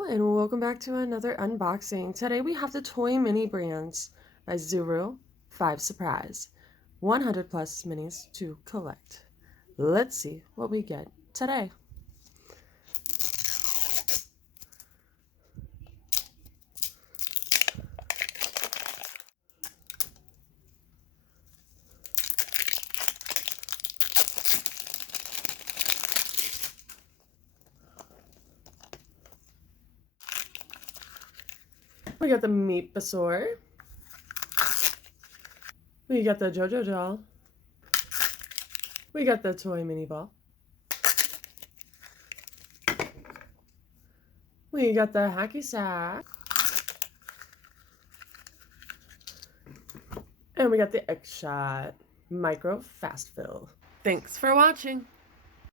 Hello and welcome back to another unboxing. Today we have the toy mini brands by Zuru. 5 surprise. 100 plus minis to collect. Let's see what we get today. We got the Meat Basaur. We got the JoJo doll. We got the toy mini ball. We got the hacky sack. And we got the X-Shot Micro Fast Fill. Thanks for watching.